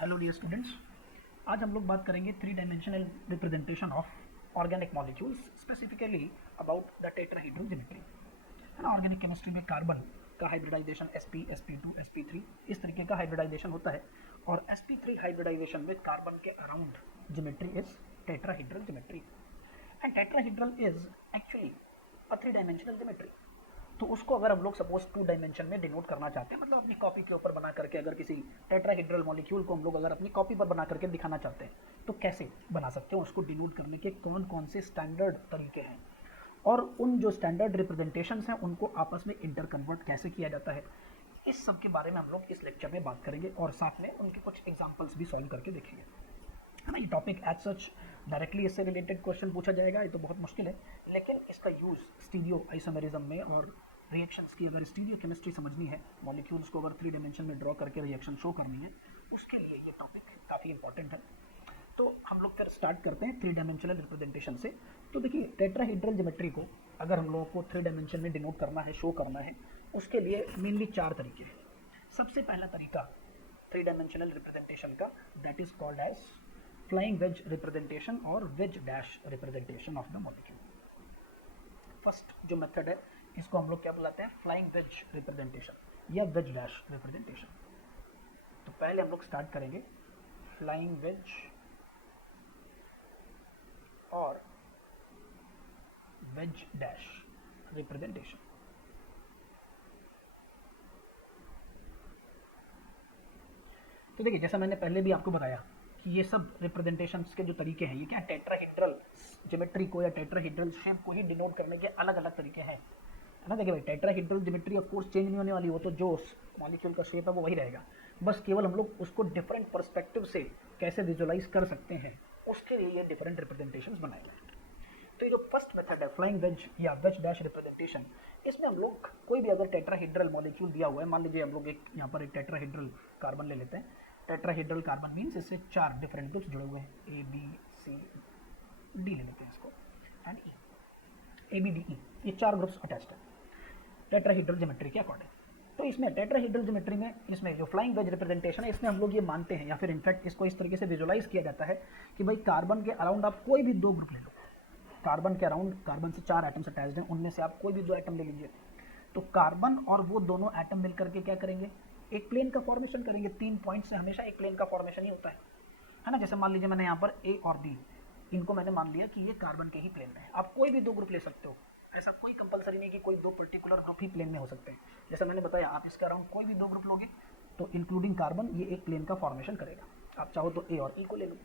Hello dear students, आज हम लोग बात करेंगे three dimensional representation of organic molecules, specifically about the tetrahedral geometry. है ना, ऑर्गेनिक केमिस्ट्री में कार्बन का हाइब्रिडाइजेशन sp sp2 sp3 इस तरीके का हाइब्रिडाइजेशन होता है और sp3 हाइब्रिडाइजेशन विद कार्बन के around geometry is tetrahedral geometry and tetrahedral is actually a three dimensional geometry. तो उसको अगर हम लोग सपोज टू डायमेंशन में डिनोट करना चाहते हैं, मतलब अपनी कॉपी के ऊपर बना करके, अगर किसी टेट्राहीड्रल मॉलिक्यूल को हम लोग अगर अपनी कॉपी पर बना करके दिखाना चाहते हैं तो कैसे बना सकते हैं, उसको डिनोट करने के कौन कौन से स्टैंडर्ड तरीके हैं और उन जो स्टैंडर्ड रिप्रेजेंटेशंस हैं उनको आपस में इंटर कन्वर्ट कैसे किया जाता है, इस सब के बारे में हम लोग इस लेक्चर में बात करेंगे और साथ में उनके कुछ एग्जाम्पल्स भी सॉल्व करके देखेंगे। है ना, ये टॉपिक एज सच डायरेक्टली इससे रिलेटेड क्वेश्चन पूछा जाएगा, ये तो बहुत मुश्किल है, लेकिन इसका यूज़ स्टीरियो आइसोमेरिज्म में और रिएक्शंस की अगर स्टीरियो केमिस्ट्री समझनी है, मॉलिक्यूल्स को अगर थ्री डायमेंशन में ड्रॉ करके रिएक्शन शो करनी है, उसके लिए ये टॉपिक काफ़ी इंपॉर्टेंट है। तो हम लोग फिर स्टार्ट करते हैं थ्री डायमेंशनल रिप्रेजेंटेशन से। तो देखिए, टेट्राहीड्रल ज्योमेट्री को अगर हम लोगों को थ्री डायमेंशन में डिनोट करना है, शो करना है, उसके लिए मेनली चार तरीके हैं। सबसे पहला तरीका थ्री डायमेंशनल रिप्रेजेंटेशन का, that is called as flying wedge representation और wedge dash representation of the molecule. First जो मेथड है इसको हम लोग क्या बुलाते हैं, फ्लाइंग वेज रिप्रेजेंटेशन या वेज डैश रिप्रेजेंटेशन। तो पहले हम लोग स्टार्ट करेंगे फ्लाइंग वेज और वेज डैश रिप्रेजेंटेशन। तो देखिए, जैसा मैंने पहले भी आपको बताया कि ये सब रिप्रेजेंटेशंस के जो तरीके हैं, ये क्या टेट्राहीड्रल ज्योमेट्री को या टेट्राहीड्रल शेप को ही डिनोट करने के अलग अलग तरीके हैं। है ना, देखिए भाई, tetrahedral geometry of course change नहीं होने वाली, वो तो जो मॉलिक्यूल का शेप है वो वही रहेगा, बस केवल हम लोग उसको डिफरेंट पर्सपेक्टिव से कैसे विजुअलाइज कर सकते हैं उसके लिए ये डिफरेंट रिप्रेजेंटेशंस बनाए गए। तो ये जो फर्स्ट मेथड है फ्लाइंग वेज या वेज डैश रिप्रेजेंटेशन, इसमें हम लोग कोई भी अगर टेट्राहीड्रल मॉलिक्यूल दिया हुआ है, मान लीजिए हम लोग एक यहाँ पर एक टेट्राहीड्रल कार्बन ले लेते हैं। टेट्राहीड्रल कार्बन मीन्स इससे चार डिफरेंट ग्रुप्स जुड़े हुए हैं, ए बी सी डी ले लेते हैं इसको, and E, A B D E, ये चार ग्रुप्स अटैच्ड है टेट्राहीड्रल ज्योमेट्री के अकॉर्डिंग। तो इसमें टेट्राहीड्रल ज्योमेट्री में इसमें जो फ्लाइंग वेज रिप्रेजेंटेशन है, इसमें हम लोग ये मानते हैं या फिर इनफैक्ट इसको इस तरीके से विजुअलाइज किया जाता है कि भाई कार्बन के अराउंड आप कोई भी दो ग्रुप ले लो, कार्बन के अराउंड कार्बन से चार एटम्स अटैच्ड हैं, उनमें से आप कोई भी दो एटम ले लीजिए। तो कार्बन और वो दोनों एटम मिलकर के क्या करेंगे, एक प्लेन का फॉर्मेशन करेंगे। 3 पॉइंट से हमेशा एक प्लेन का फॉर्मेशन ही होता है ना। जैसे मान लीजिए मैंने यहाँ पर ए और बी, इनको मैंने मान लिया कि ये कार्बन के ही प्लेन में है। आप कोई भी दो ग्रुप ले सकते हो, ऐसा कोई कंपलसरी नहीं कि कोई दो पर्टिकुलर ग्रुप ही प्लेन में हो सकते हैं। जैसे मैंने बताया, आप इसके अराउंड कोई भी दो ग्रुप लोगे तो इंक्लूडिंग कार्बन ये एक प्लेन का फॉर्मेशन करेगा। आप चाहो तो ए और ई को ले लो,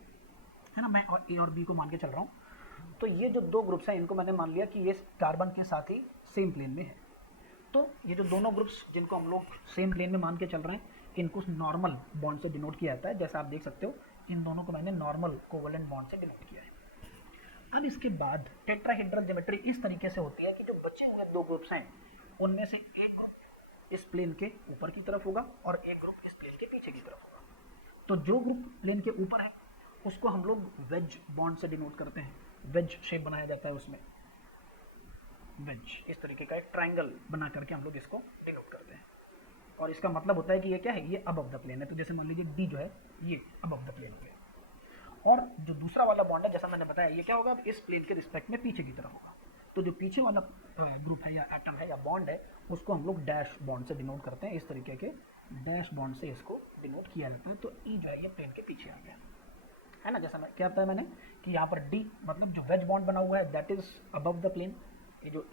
है ना, मैं और ए और बी को मान के चल रहा हूँ। तो ये जो दो ग्रुप्स हैं इनको मैंने मान लिया कि ये कार्बन के साथ ही सेम प्लेन में है। तो ये जो दोनों ग्रुप्स जिनको हम लोग सेम प्लेन में मान के चल रहे हैं, इनको नॉर्मल बॉन्ड से डिनोट किया जाता है। जैसा आप देख सकते हो, इन दोनों को मैंने नॉर्मल कोवेलेंट बॉन्ड से डिनोट किया है। अब इसके बाद टेट्राहीड्रल ज्योमेट्री इस तरीके से होती है कि जो बचे हुए दो ग्रुप्स हैं उनमें से एक ग्रुप इस प्लेन के ऊपर की तरफ होगा और एक ग्रुप इस प्लेन के पीछे की तरफ होगा। तो जो ग्रुप प्लेन के ऊपर है उसको हम लोग वेज बॉन्ड से डिनोट करते हैं, वेज शेप बनाया जाता है उसमें, वेज इस तरीके का एक ट्रायंगल बना करके हम लोग इसको डिनोट करते हैं। और इसका मतलब होता है कि ये क्या है, ये अबव द प्लेन है। तो जैसे मान लीजिए डी जो है ये अबव द प्लेन पे, और जो दूसरा वाला बॉन्ड है जैसा मैंने बताया, ये क्या होगा, इस प्लेन के रिस्पेक्ट में पीछे की तरफ होगा। तो जो पीछे वाला ग्रुप है या एटम है या बॉन्ड है, उसको हम लोग डैश बॉन्ड से डिनोट करते हैं। इस तरीके के डैश बॉन्ड से इसको डिनोट किया जाता है। तो ई जो है ये प्लेन के पीछे आ गया, है ना। जैसा मैं क्या बताया मैंने कि यहाँ पर डी मतलब जो वेज बॉन्ड बना हुआ है that is above the plane. ये जो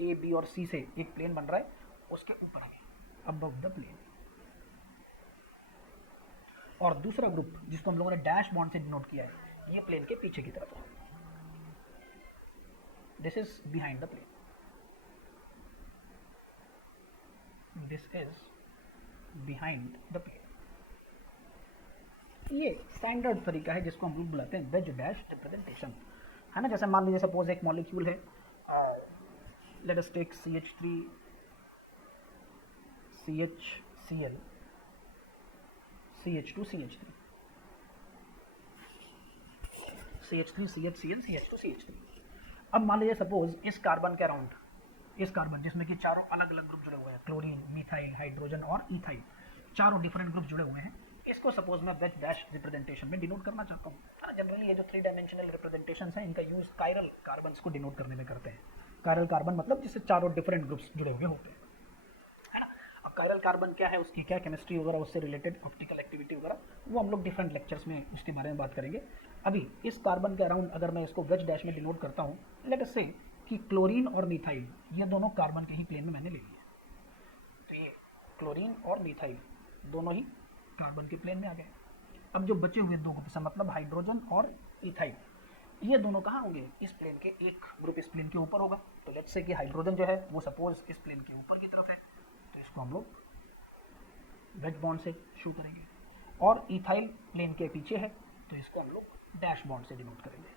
ए बी और सी से एक प्लेन बन रहा है उसके ऊपर है, अबव द प्लेन। और दूसरा ग्रुप जिसको हम लोगों ने डैश बॉन्ड से डिनोट किया है, ये प्लेन के पीछे की तरफ है, this is behind the plane, this is behind the plane. ये स्टैंडर्ड तरीका है जिसको हम लोग बुलाते हैं वेज डैश रिप्रेजेंटेशन, है ना। जैसे मान लीजिए सपोज एक मॉलिक्यूल है, let us take CH3 CHCl CH2 CH3 CH3 CHCl CH2 CH3। अब मान लीजिए सपोज इस कार्बन के अराउंड, इस कार्बन जिसमें कि चारों अलग अलग ग्रुप जुड़े हुए हैं, क्लोरीन, मीथाइल, हाइड्रोजन और इथाइल, चारों डिफरेंट ग्रुप जुड़े हुए हैं। इसको सपोज मैं वेज डैश रिप्रेजेंटेशन में डिनोट करना चाहता हूँ। जनरली ये जो 3 डायमेंशनल रिप्रेजेंटेशन हैं इनका यूज़ कायरल कार्बन्स को डिनोट करने में करते हैं। कायरल कार्बन मतलब जिससे चारों डिफरेंट ग्रुप्स जुड़े हुए होते हैं, है ना। अब कायरल कार्बन क्या है, उसकी क्या केमिस्ट्री वगैरह, उससे रिलेटेड ऑप्टिकल एक्टिविटी वगैरह, वो हम लोग डिफरेंट लेक्चर्स में उसके बारे में बात करेंगे। अभी इस कार्बन के अराउंड अगर मैं इसको वेज डैश में डिनोट करता हूँ, लेट अस से कि क्लोरीन और मिथाइल ये दोनों कार्बन के ही प्लेन में मैंने ले लिया। तो ये क्लोरीन और मिथाइल दोनों ही कार्बन के प्लेन में आ गए। अब जो बचे हुए दो ग्रुप मतलब हाइड्रोजन और इथाइल, ये दोनों कहाँ होंगे, इस प्लेन के एक ग्रुप इस प्लेन के ऊपर होगा। तो लेट्स से कि हाइड्रोजन जो है वो सपोज इस प्लेन के ऊपर की तरफ है, तो इसको हम लोग वेज बॉन्ड से शो करेंगे। और इथाइल प्लेन के पीछे है, तो इसको हम लोग डैश बॉन्ड से डिनोट करेंगे,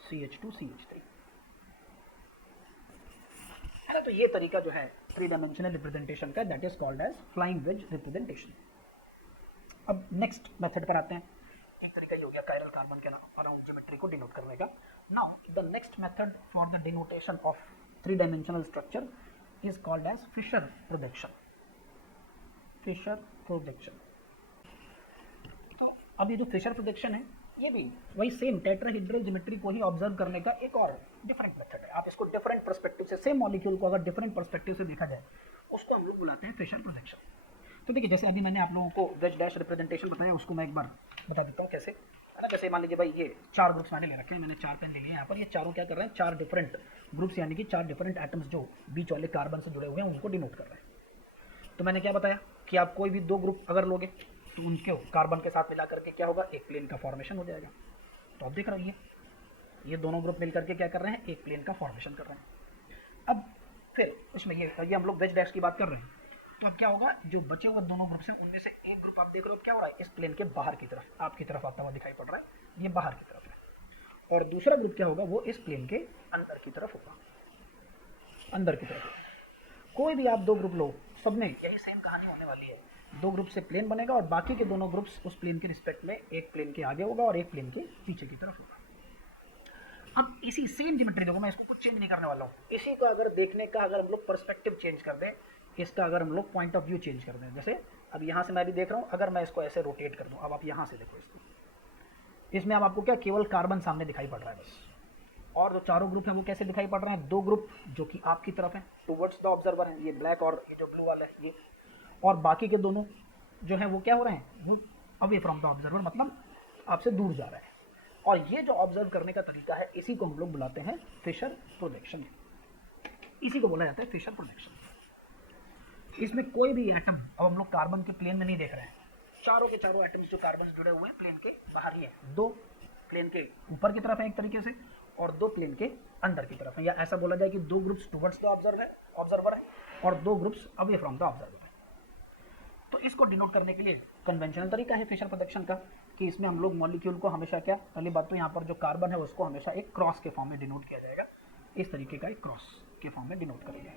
CH2CH3, है ना। तो ये तरीका जो है 3 डायमेंशनल रिप्रेजेंटेशन का, that is called as flying wedge representation. अब नेक्स्ट मेथड पर आते हैं। एक तरीका ये हो गया कायरल कार्बन के अराउंड ज्योमेट्री को डिनोट करने का। Now the next method for the denotation of 3 dimensional structure is called as Fischer projection. Fischer projection. तो अब ये जो फिशर प्रोजेक्शन है ये भी वही सेम टेट्राहेड्रल ज्योमेट्री को ही ऑब्जर्व करने का एक और डिफरेंट मेथड है। आप इसको डिफरेंट पर्सपेक्टिव से, सेम मॉलिक्यूल को अगर डिफरेंट पर्सपेक्टिव से देखा जाए, उसको हम लोग बुलाते हैं फिशर प्रोजेक्शन। तो देखिए, जैसे अभी मैंने आप लोगों को वेज डैश रिप्रेजेंटेशन बताया, उसको मैं एक बार बता देता हूँ कैसे, है ना। जैसे मान लीजिए भाई ये 4 ग्रुप्स मैंने ले रखे हैं, मैंने 4 पेन ले लिए यहाँ पर। ये चारों क्या कर रहे हैं, 4 डिफरेंट ग्रुप्स यानी कि 4 डिफरेंट एटम्स जो बीच वाले कार्बन से जुड़े हुए हैं उनको डिनोट कर रहे हैं। तो मैंने क्या बताया कि आप कोई भी 2 ग्रुप अगर लोगे तो उनके कार्बन के साथ मिला करके क्या होगा, एक प्लेन का फॉर्मेशन हो जाएगा। तो आप देख रहे हैं ये दोनों ग्रुप मिल करके क्या कर रहे हैं, एक प्लेन का फॉर्मेशन कर रहे हैं। अब फिर इसमें ये हम लोग वेज डैश की बात कर रहे हैं, तो अब क्या होगा, जो बचे हुए दोनों ग्रुप हैं उनमें से एक ग्रुप आप देख रहे हो क्या हो रहा है, इस प्लेन के बाहर की तरफ आपकी तरफ आता हुआ दिखाई पड़ रहा है, ये बाहर की तरफ है। और दूसरा ग्रुप क्या होगा, वो इस प्लेन के अंदर की तरफ होगा, अंदर की तरफ। कोई भी आप 2 ग्रुप लो, सब में यही सेम कहानी होने वाली है। 2 ग्रुप से प्लेन बनेगा और बाकी के दोनों ग्रुप्स उस प्लेन के रिस्पेक्ट में एक प्लेन के आगे होगा और एक प्लेन के पीछे की तरफ होगा। अब इसी सेम ज्योमेट्री देखो, मैं इसको कुछ चेंज नहीं करने वाला हूँ। इसी को अगर देखने का अगर हम लोग पर्सपेक्टिव चेंज कर दें, इसका अगर हम लोग पॉइंट ऑफ व्यू चेंज कर दें, जैसे अब यहाँ से मैं भी देख रहा हूँ, अगर मैं इसको ऐसे रोटेट कर दूँ, अब आप यहाँ से देखो इसको, इसमें अब आपको क्या केवल कार्बन सामने दिखाई पड़ रहा है बस। और जो चारों ग्रुप हैं वो कैसे दिखाई पड़ रहे हैं, 2 ग्रुप जो कि आपकी तरफ हैं, टुवर्ड्स द ऑब्जर्वर हैं, ये ब्लैक और ये जो ब्लू वाला है ये, और बाकी के दोनों जो हैं वो क्या हो रहे हैं, वो अवे फ्रॉम द ऑब्जर्वर, मतलब आपसे दूर जा रहा है। और ये जो ऑब्जर्व करने का तरीका है, इसी को हम लोग बुलाते हैं फिशर प्रोजेक्शन। इसी को बोला जाता है फिशर प्रोजेक्शन। इसमें कोई भी एटम, अब हम लोग कार्बन के प्लेन में नहीं देख रहे हैं, चारों के चारों एटम्स जो कार्बन जुड़े हुए हैं प्लेन के बाहर ही हैं। 2 प्लेन के ऊपर की तरफ है एक तरीके से, और 2 प्लेन के अंदर की तरफ है, या ऐसा बोला जाए कि 2 ग्रुप्स टुवर्ड्स द ऑब्जर्वर है और 2 groups away from the observer है। तो इसको डिनोट करने के लिए कन्वेंशनल तरीका है फिशर प्रोजेक्शन का, कि इसमें हम लोग मॉलिक्यूल को हमेशा क्या, पहली बात तो यहाँ पर जो कार्बन है उसको हमेशा एक क्रॉस के फॉर्म में डिनोट किया जाएगा, इस तरीके का एक क्रॉस के फॉर्म में डिनोट करेंगे।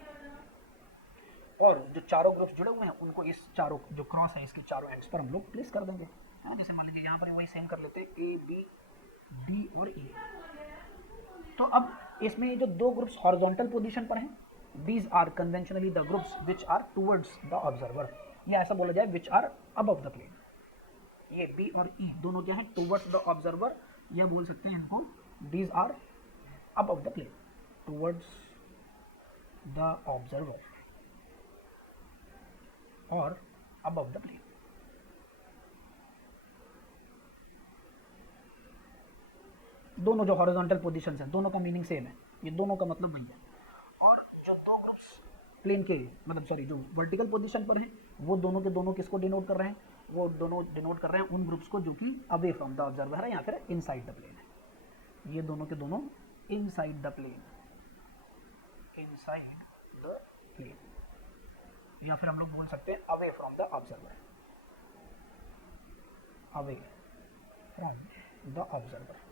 और जो चारों ग्रुप्स जुड़े हुए हैं उनको इस चारों जो क्रॉस है इसके चारों एंड्स पर हम लोग प्लेस कर देंगे, है ना। जैसे मान लीजिए यहाँ पर वही सेम कर लेते हैं, A, B, D और E। तो अब इसमें जो 2 ग्रुप्स हॉरिजॉन्टल पोजीशन पर हैं, these are conventionally the groups which are towards the observer, या ऐसा बोला जाए which are above the plane. ये B और E दोनों क्या हैं, टुवर्ड्स द ऑब्जर्वर, या बोल सकते हैं इनको these are above the plane, towards the observer और अबव द प्लेन। दोनों जो हॉरिजॉन्टल पोजीशंस हैं दोनों का मीनिंग सेम है, ये दोनों का मतलब वही है। और जो 2 ग्रुप्स प्लेन के मतलब सॉरी जो वर्टिकल पोजीशन पर हैं, वो दोनों के दोनों किसको डिनोट कर रहे हैं, वो दोनों डिनोट कर रहे हैं उन ग्रुप्स को जो कि अवे फ्रॉम द ऑब्जर्वर है या फिर इनसाइड द प्लेन है। ये दोनों के दोनों inside the plane, inside the plane, या फिर हम लोग बोल सकते हैं away from the observer, away from the observer.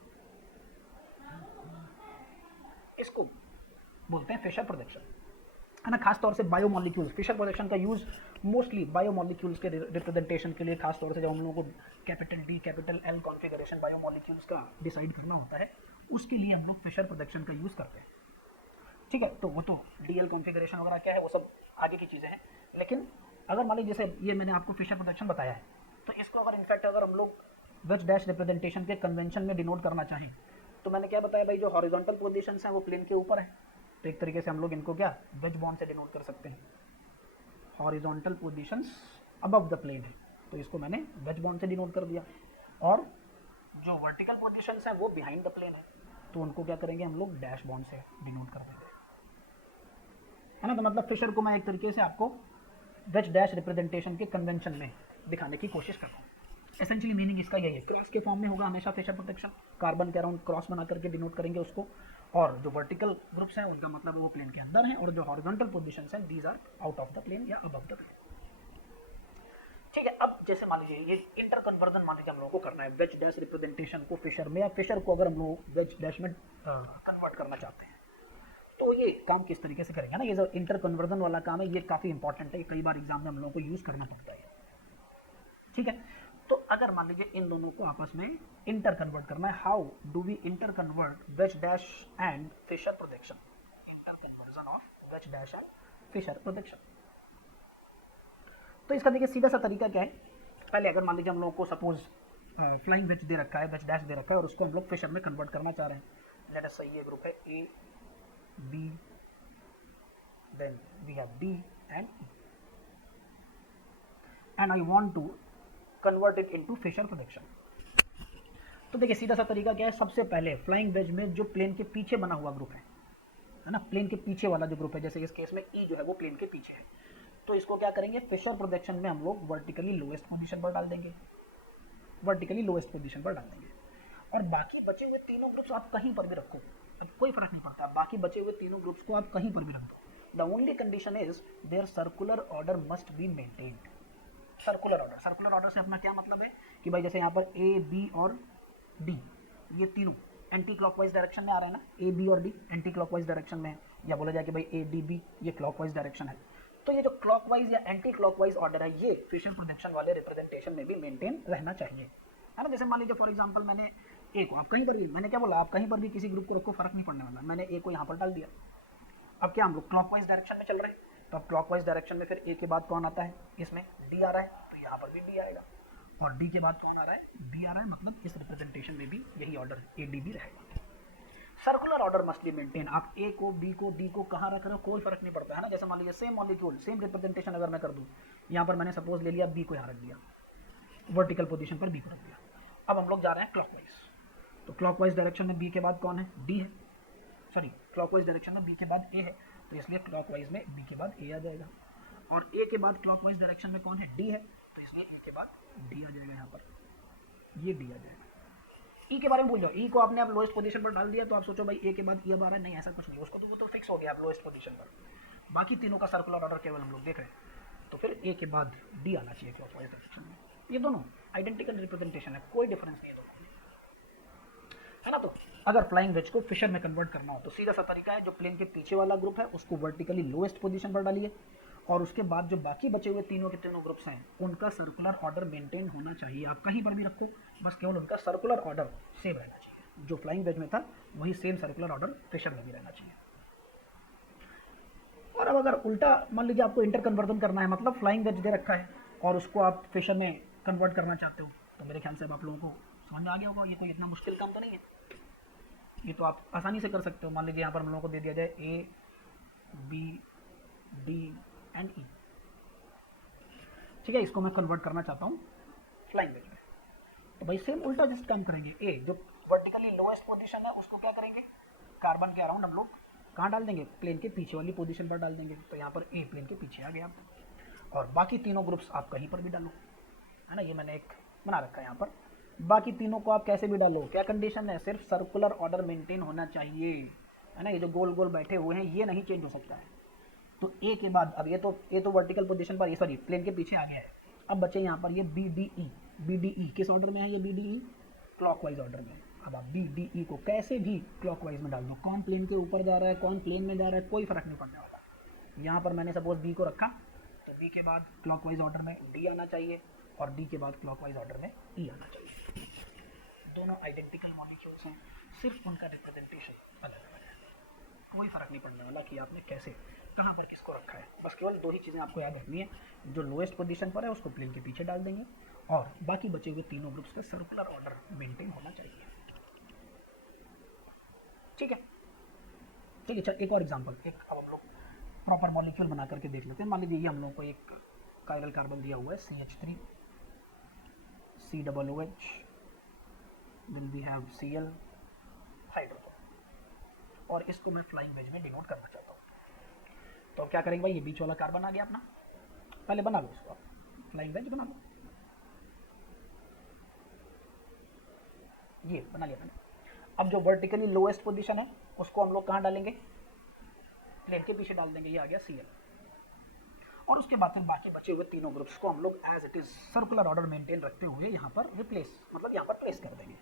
इसको बोलते हैं फिशर प्रोजेक्शन, है ना। खास तौर से बायोमॉलिक्यूल्स, फिशर प्रोजेक्शन का यूज मोस्टली बायोमॉलिक्यूल्स के रिप्रेजेंटेशन के लिए, खास तौर से जब हम लोगों को capital D capital L configuration biomolecules का डिसाइड करना होता है, उसके लिए हम लोग फिशर प्रोजेक्शन का यूज़ करते हैं। ठीक है, तो वो तो DL कॉन्फ़िगरेशन वगैरह क्या है वो सब आगे की चीज़ें हैं। लेकिन अगर मान लीजिए जैसे ये मैंने आपको फिशर प्रोजेक्शन बताया है, तो इसको अगर इनफैक्ट अगर हम लोग वेज डैश रिप्रेजेंटेशन के कन्वेंशन में डिनोट करना चाहें तो मैंने क्या बताया भाई, जो हॉरिजॉन्टल पोजीशंस हैं वो प्लेन के ऊपर है, तो एक तरीके से हम लोग इनको क्या वेज बॉन्ड से डिनोट कर सकते हैं। Horizontal positions above the plane है, तो इसको मैंने वेज बॉन्ड से डिनोट कर दिया। और जो वर्टिकल पोजीशंस हैं वो बिहाइंड द प्लेन है, तो उनको क्या करेंगे हम लोग डैश बॉन्ड से डिनोट कर देंगे, है ना। तो मतलब फिशर को मैं एक तरीके से आपको वेज डैश रिप्रेजेंटेशन के कन्वेंशन में दिखाने की कोशिश कर रहा हूँ। एसेंशियली मीनिंग इसका यही है, क्रॉस के फॉर्म में होगा हमेशा फिशर प्रोटेक्शन, कार्बन के अराउंड क्रॉस बना करके डिनोट करेंगे उसको, और जो वर्टिकल ग्रुप्स हैं उनका मतलब वो प्लेन के अंदर हैं, और जो हॉरिजॉन्टल पोजीशंस हैं these are out of the plane या अबव द प्लेन। ठीक है, अब जैसे मान लीजिए ये इंटर कन्वर्जन मान लीजिए हम लोगों को करना है वेज डैश रिप्रेजेंटेशन को फिशर में, या फिशर को अगर हम लोग वेज डैश में कन्वर्ट करना चाहते हैं तो ये काम किस तरीके से करेंगे ना। ये जो इंटर कन्वर्जन वाला काम है ये काफ़ी इंपॉर्टेंट है, कई बार एग्जाम में हम लोगों को यूज़ करना पड़ता है। ठीक है, तो अगर मान लीजिए इन दोनों को आपस में इंटर कन्वर्ट करना है, how do we interconvert wedge dash and Fischer projection, interconversion of wedge dash and Fischer projection. तो इसका देखिए सीधा सा तरीका क्या है, पहले अगर मान लीजिए हम लोगों को सपोज फ्लाइंग वेज दे रखा है, वेज डैश दे रखा है, और उसको हम लोग फिशर में कन्वर्ट करना चाह रहे हैं। लेट अस से ये ग्रुप है A B, then we have D and E, and I want to convert it into Fischer projection. तो देखिए सीधा सा तरीका क्या है, सबसे पहले फ्लाइंग वेज में जो प्लेन के पीछे बना हुआ ग्रुप है ना, प्लेन के पीछे वाला जो ग्रुप है, जैसे इस केस में ई जो है वो प्लेन के पीछे है, तो इसको क्या करेंगे फिशर प्रोजेक्शन में हम लोग वर्टिकली लोएस्ट पोजीशन पर डाल देंगे, वर्टिकली लोएस्ट पोजीशन पर डाल देंगे। और बाकी बचे हुए तीनों ग्रुप्स आप कहीं पर भी रखो, अब कोई फर्क नहीं पड़ता, बाकी बचे हुए तीनों ग्रुप्स को आप कहीं पर भी रख दो। The only condition is their circular order must be maintained. Circular order, circular order से अपना क्या मतलब है कि भाई जैसे यहाँ पर ए बी और डी ये तीनों एंटी क्लॉकवाइज डायरेक्शन में आ रहे हैं ना, ए बी और डी एंटी क्लॉकवाइज डायरेक्शन में है, या बोला जाए कि भाई ए डी बी ये क्लॉकवाइज डायरेक्शन है, तो ये जो क्लॉकवाइज या एंटी क्लॉकवाइज ऑर्डर है ये फिशर प्रोजेक्शन वाले रिप्रेजेंटेशन में भी मेंटेन रहना चाहिए, है ना। जैसे मान लीजिए फॉर एग्जांपल मैंने ए को, आप कहीं पर भी, मैंने क्या बोला, आप कहीं पर भी किसी ग्रुप को रखो फर्क नहीं पड़ने वाला, मैंने ए को यहाँ पर डाल दिया। अब क्या हम लोग क्लॉकवाइज डायरेक्शन में चल रहे हैं, तो अब क्लॉकवाइज डायरेक्शन में फिर ए के बाद कौन आता है, इसमें डी आ रहा है, तो यहाँ पर भी डी आएगा, और डी के बाद कौन आ रहा है, डी आ रहा है, मतलब इस रिप्रेजेंटेशन में भी यही ऑर्डर ए डी बी रहेगा। Circular order must be maintain, आप ए को बी को डी को कहाँ रख रहे हो कोई फर्क नहीं पड़ता है ना। जैसे मान लीजिए सेम मॉलिक्यूल सेम रिप्रेजेंटेशन अगर मैं कर दूँ, यहाँ पर मैंने सपोज ले लिया बी को यहाँ रख दिया, वर्टिकल पोजीशन पर बी को रख दिया। अब हम लोग जा रहे हैं क्लॉकवाइज, तो क्लॉकवाइज डायरेक्शन में बी के बाद कौन है, डी है, सॉरी क्लॉकवाइज डायरेक्शन में बी के बाद ए है, तो इसलिए क्लॉकवाइज में बी के बाद ए आ जाएगा, और ए के बाद क्लॉकवाइज डायरेक्शन में कौन है, डी है, तो इसलिए ए के बाद डी आ जाएगा, यहाँ पर ये डी आ जाएगा। ई के बारे में भूल जाओ, ई को आपने आप लोएस्ट पोजीशन पर डाल दिया, तो आप सोचो भाई ए के बाद ई अब आ रहा है, नहीं ऐसा कुछ नहीं, उसको तो वो तो फिक्स हो गया आप लोएस्ट पोजीशन पर, बाकी तीनों का सर्कुलर ऑर्डर केवल हम लोग देख रहे हैं, तो फिर ए के बाद डी आना चाहिए क्लॉकवाइज डायरेक्शन में। ये दोनों आइडेंटिकल रिप्रेजेंटेशन है, कोई डिफरेंस नहीं है दोनों में, है ना। तो अगर फ्लाइंग वेज को फिशर में कन्वर्ट करना हो तो सीधा सा तरीका है, जो प्लेन के पीछे वाला ग्रुप है उसको वर्टिकली लोएस्ट पोजीशन पर डालिए, और उसके बाद जो बाकी बचे हुए तीनों के तीनों ग्रुप्स हैं उनका सर्कुलर ऑर्डर मेंटेन होना चाहिए, आप कहीं पर भी रखो, बस केवल उनका सर्कुलर ऑर्डर सेम रहना चाहिए, जो फ्लाइंग वेज में था वही सेम सर्कुलर ऑर्डर फिशर में भी रहना चाहिए। और अब अगर उल्टा मान लीजिए आपको इंटर कन्वर्जन करना है, मतलब फ्लाइंग वेज दे रखा है और उसको आप फिशर में कन्वर्ट करना चाहते हो, तो मेरे ख्याल से अब आप लोगों को समझ में आ गया होगा, ये कोई इतना मुश्किल काम तो नहीं है, ये तो आप आसानी से कर सकते हो। मान लीजिए यहाँ पर हम लोगों को दे दिया जाए ए बी डी एंड ई, ठीक है, इसको मैं कन्वर्ट करना चाहता हूँ फ्लाइंग वेज में, तो भाई सेम उल्टा जस्ट काम करेंगे, ए जो वर्टिकली लोएस्ट पोजीशन है उसको क्या करेंगे, कार्बन के अराउंड हम लोग कहाँ डाल देंगे, प्लेन के पीछे वाली पोजीशन पर डाल देंगे, तो यहाँ पर ए प्लेन के पीछे आ गया, और बाकी तीनों ग्रुप्स आप कहीं पर भी डालो, है ना, ये मैंने एक बना रखा है यहाँ पर, बाकी तीनों को आप कैसे भी डालो, क्या कंडीशन है, सिर्फ सर्कुलर ऑर्डर मेंटेन होना चाहिए, है ना, ये जो गोल गोल बैठे हुए हैं ये नहीं चेंज हो सकता है। तो ए के बाद अब ये तो वर्टिकल पोजीशन पर, ये सॉरी प्लेन के पीछे आ गया है, अब बचे यहाँ पर ये बी डी ई किस ऑर्डर में है, ये B D E clockwise order में। अब आप बी डी ई को कैसे भी क्लॉकवाइज में डाल दो, कौन प्लेन के ऊपर जा रहा है कौन प्लेन में जा रहा है कोई फर्क नहीं पड़ने वाला। यहाँ पर मैंने सपोज बी को रखा, तो बी के बाद क्लॉकवाइज ऑर्डर में डी आना चाहिए, और डी के बाद क्लॉकवाइज ऑर्डर में ई आना चाहिए। दोनों आइडेंटिकल मॉलिक्यूल्स हैं, सिर्फ उनका रिप्रेजेंटेशन अलग अलग है, कोई फर्क नहीं पड़ने वाला कि आपने कैसे कहाँ पर किसको रखा है, बस केवल दो ही चीज़ें आपको याद रखनी है, जो लोएस्ट पोजीशन पर है उसको प्लेन के पीछे डाल देंगे, और बाकी बचे हुए तीनों ग्रुप्स का सर्कुलर ऑर्डर मेंटेन होना चाहिए। ठीक है, चलिए चल एक और एग्जांपल, एक अब हम लोग प्रॉपर मॉलिक्यूल बना करके देख लेते हैं। मान लीजिए ये हम लोग को एक कायरल कार्बन दिया हुआ है CH3 COOH, then we have Cl hydrogen, और इसको मैं फ्लाइंग वेज में डिनोट करना चाहता हूँ। तो अब क्या करेंगे भाई, ये बीच वाला कार्बन आ गया अपना, पहले बना लो इसको, आप फ्लाइंग वेज बना लो, ये बना लिया मैंने। अब जो वर्टिकली लोएस्ट पोजीशन है उसको हम लोग कहाँ डालेंगे, प्लेन के पीछे डाल देंगे, ये आ गया Cl। और उसके बाद फिर बाकी बचे हुए तीनों ग्रुप्स को हम लोग as it is circular order maintain रखते हुए यहाँ पर रिप्लेस, मतलब यहाँ पर प्लेस कर देंगे।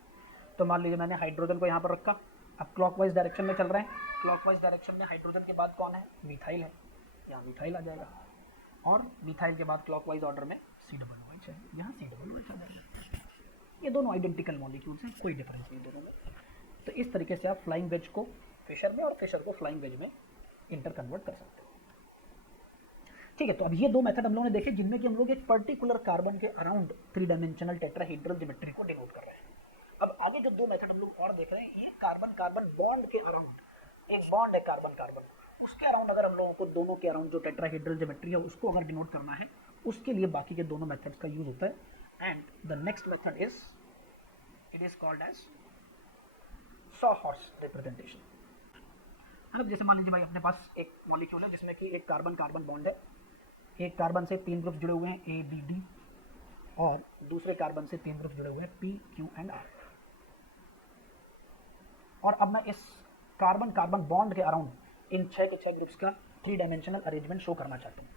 तो मान लीजिए मैंने हाइड्रोजन को यहाँ पर रखा, अब क्लॉकवाइज डायरेक्शन में चल रहे हैं, क्लॉकवाइज डायरेक्शन में हाइड्रोजन के बाद कौन है, मिथाइल है, यहाँ मिथाइल आ जाएगा, और मिथाइल के बाद क्लॉकवाइज ऑर्डर में COOH है, यहाँ COOH आ जाएगा। ये दोनों आइडेंटिकल मॉलिक्यूल्स हैं, कोई डिफरेंस नहीं दोनों में। तो इस तरीके से आप फ्लाइंग वेज को फिशर में और फिशर को फ्लाइंग वेज में इंटर कन्वर्ट कर सकते हो। ठीक है, तो अब ये दो मेथड हम लोगों ने देखे जिनमें कि हम लोग एक पर्टिकुलर कार्बन के अराउंड 3 डायमेंशनल टेट्राहेड्रल ज्योमेट्री को डिनोट कर रहे हैं। अब आगे जो दो मेथड हम लोग और देख रहे हैं, ये कार्बन कार्बन बॉन्ड के अराउंड, एक बॉन्ड है कार्बन कार्बन, उसके अराउंड अगर हम लोगों को दोनों के अराउंड जो टेट्राहेड्रल ज्योमेट्री है उसको अगर डिनोट करना है, उसके लिए बाकी के दोनों मेथड्स का यूज होता है। And the next method is, it is called as sawhorse representation. मतलब जैसे मान लीजिए भाई अपने पास एक मॉलिक्यूल है जिसमें कि एक कार्बन कार्बन बॉन्ड है, एक कार्बन से 3 ग्रुप जुड़े हुए हैं A B D, और दूसरे कार्बन से 3 ग्रुप जुड़े हुए हैं P Q एंड R। और अब मैं इस कार्बन कार्बन बॉन्ड के अराउंड इन 6 के 6 ग्रुप्स का 3 डायमेंशनल अरेंजमेंट शो करना चाहता हूँ